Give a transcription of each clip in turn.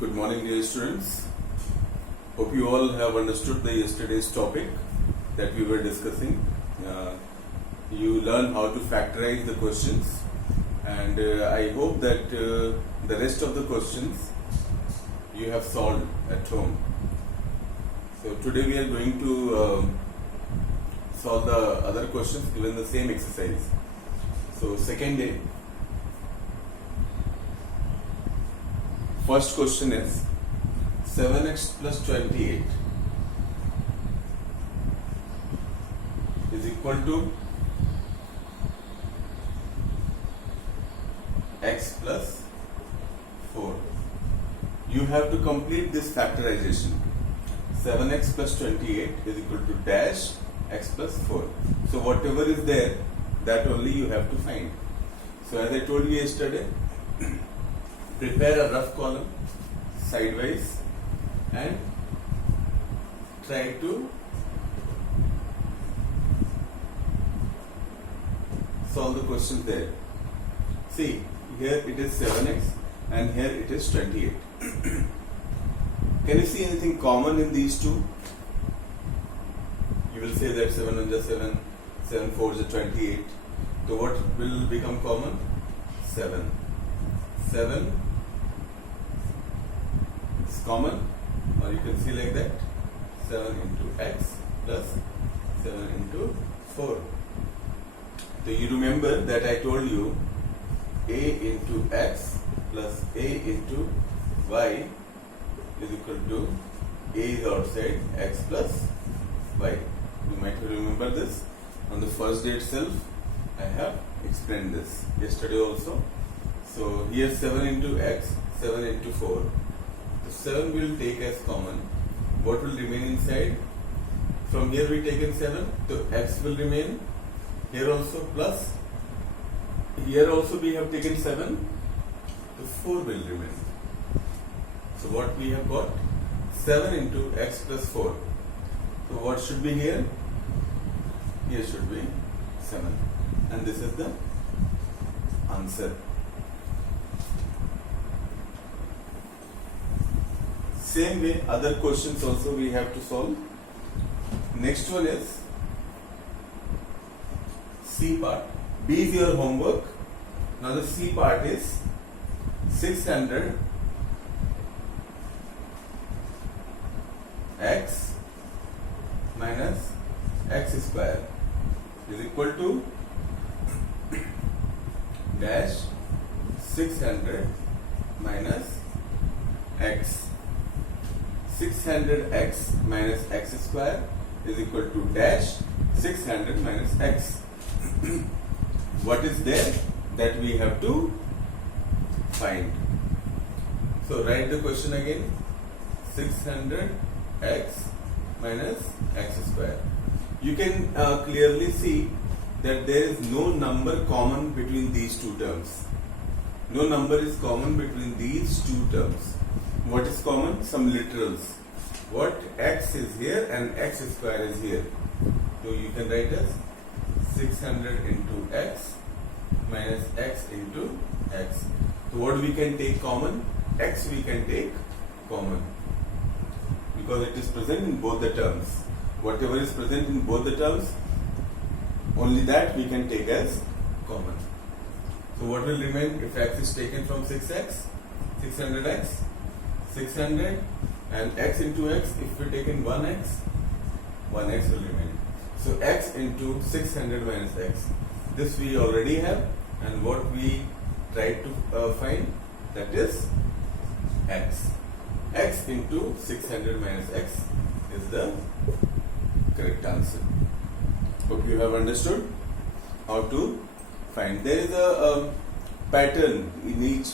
Good morning, dear students. Hope you all have understood the yesterday's topic that we were discussing. You learn how to factorize the questions, and I hope that the rest of the questions you have solved at home. So today we are going to solve the other questions given the same exercise. So second day. First question is 7x plus 28 is equal to x plus 4. You have to complete this factorization. 7x plus 28 is equal to dash x plus 4. So whatever is there, that only you have to find. So as I told you yesterday, prepare a rough column sideways and try to solve the question there. See, here it is 7x and here it is 28. Can you see anything common in these two? You will say that 7 1 is 7, 7 4 is 28. So what will become common? 7. 7 is common, or you can see like that, 7 into x plus 7 into 4. So you remember that I told you a into x plus a into y is equal to a is outside x plus y. You might remember this. On the first day itself I have explained this yesterday also. So here 7 into x, 7 into 4. So 7 will take as common. What will remain inside? From here we taken 7, so x will remain. Here also plus. Here also we have taken 7, so 4 will remain. So what we have got? 7 into x plus 4. So what should be here? Here should be 7. And this is the answer. Same way, other questions also we have to solve. Next one is C part. B is your homework. Now the C part is 600 x minus x square is equal to dash 600 minus x. 600x minus x square is equal to dash 600 minus x. What is there that we have to find? So write the question again. 600x minus x square. You can clearly see that there is no number common between these two terms. No number is common between these two terms. What is common? Some literals. What? X is here and x square is here. So you can write as 600 into x minus x into x. So what we can take common? X we can take common, because it is present in both the terms. Whatever is present in both the terms, only that we can take as common. So what will remain if x is taken from 6x? 600x, 600, and x into x, if we take in 1x, 1x will remain. So x into 600 minus x. This we already have, and what we tried to find, that is x. X into 600 minus x is the correct answer. Hope you have understood how to find. There is a pattern in each.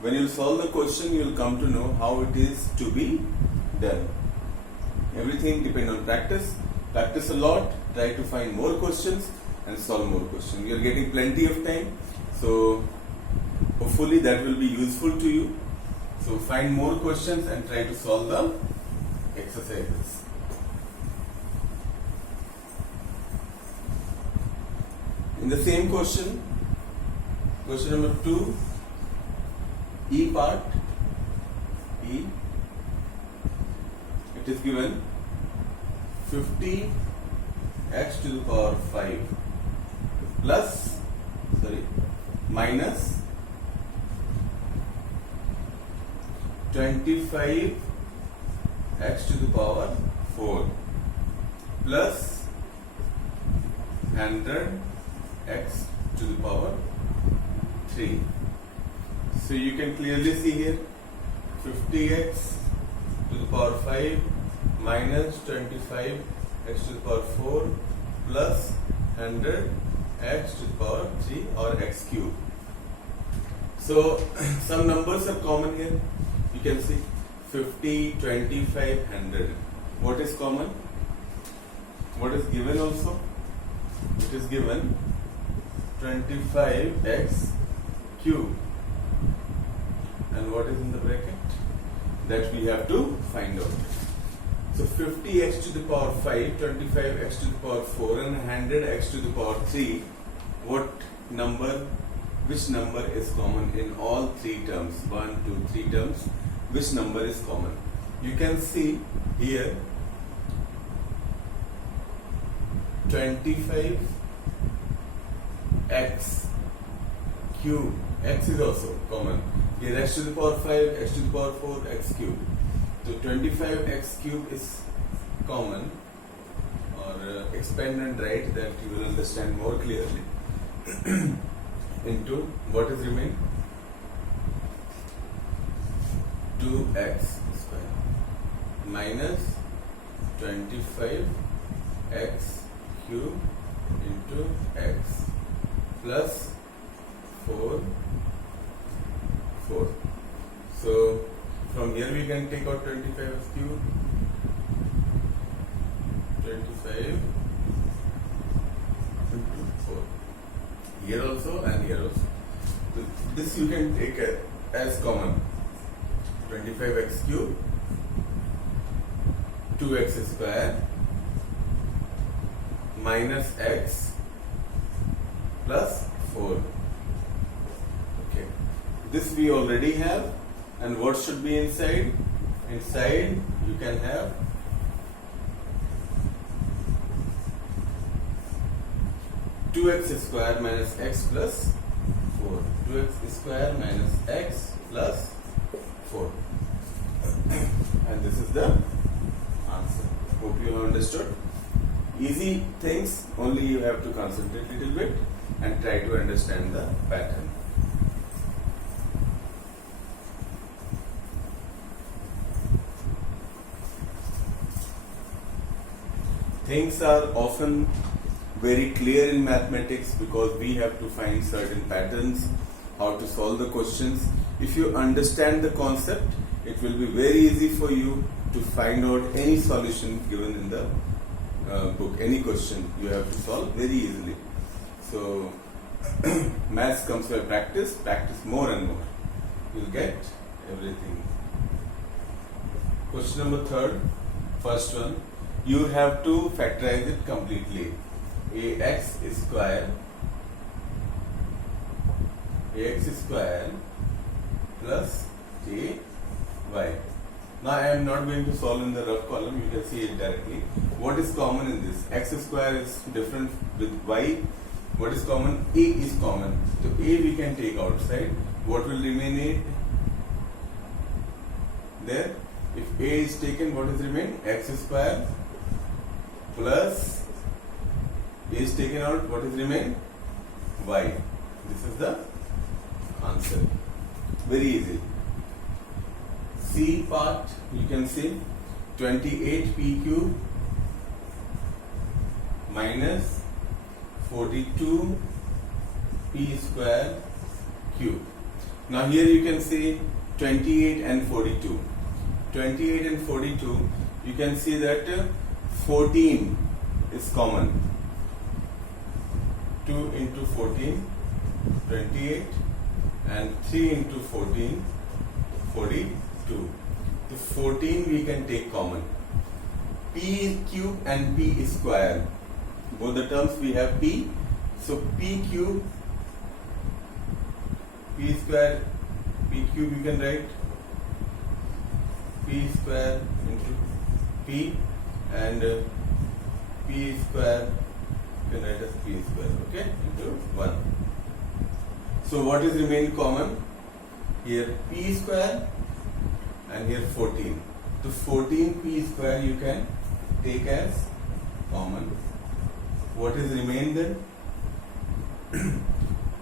When you solve the question, you will come to know how it is to be done. Everything depends on practice. Practice a lot. Try to find more questions and solve more questions. You are getting plenty of time, so hopefully that will be useful to you. So find more questions and try to solve the exercises. In the same question, question number 2, E part P, it is given 50 x to the power 5 minus 25 x to the power 4 plus 100 x to the power 3. So you can clearly see here 50x to the power 5 minus 25 x to the power 4 plus 100 x to the power 3 or x cube. So some numbers are common here. You can see 50, 25, 100. What is common? What is given also? It is given 25x cube. And what is in the bracket? That we have to find out. So 50x to the power 5, 25x to the power 4 and 100x to the power 3. Which number is common in all three terms? 1, 2, 3 terms. Which number is common? You can see here 25x cube. X is also common. Here x to the power 5, x to the power 4, x cube. So 25x cube is common, or expand and write that you will understand more clearly. Into what is remain? 2x square minus 25x cube into x plus 4. So from here we can take out 25x cube, 25 into 4. Here also and here also. So this you can take as common. 25x cube, 2x square minus x plus 4. Okay. This we already have. And what should be inside? Inside you can have 2x square minus x plus 4. 2x square minus x plus 4. And this is the answer. Hope you have understood. Easy things, only you have to concentrate a little bit and try to understand the pattern. Things are often very clear in mathematics because we have to find certain patterns, how to solve the questions. If you understand the concept, it will be very easy for you to find out any solution given in the book. Any question you have to solve very easily. So maths comes by practice more and more. You'll get everything. Question number 3, first one. You have to factorize it completely. ax square plus ay. Now I am not going to solve in the rough column, you can see it directly. What is common in this? X square is different with y. What is common? A is common. So a we can take outside. What will remain? 8 there. If a is taken, what is remain? X square plus a is taken out, what is remain? Y. This is the answer. Very easy. C part, you can see 28p cube minus 42p square cube. Now here you can see 28 and 42. 28 and 42, you can see that 14 is common. 2 into 14, 28, and 3 into 14, 42. The 14 we can take common. P cube and p square. Both the terms we have p. So p cube, p square, p cube you can write p square into p and p square, you can write as p square, okay, into 1. So what is remained common? Here p square and here 14. So 14p square you can take as common. What is remained then?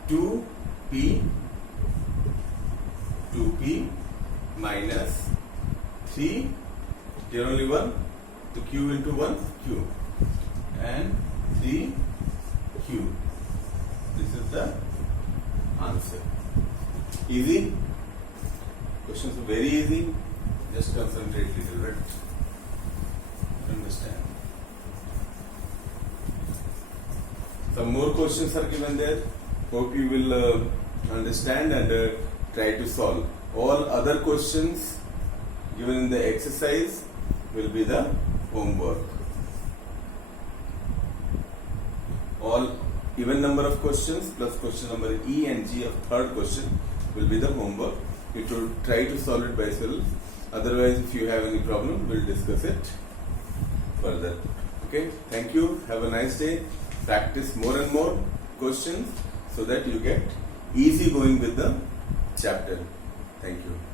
2p minus 3, here only 1, so q into 1, q, and 3q. This is the answer. Easy? Questions are very easy. Just concentrate little bit. Understand. Some more questions are given there. Hope you will understand and try to solve. All other questions given in the exercise will be the homework. All even number of questions plus question number E and G of third question will be the homework. You should try to solve it by yourself. Otherwise, if you have any problem, we'll discuss it further. Okay, thank you. Have a nice day. Practice more and more questions so that you get easy going with the chapter. Thank you.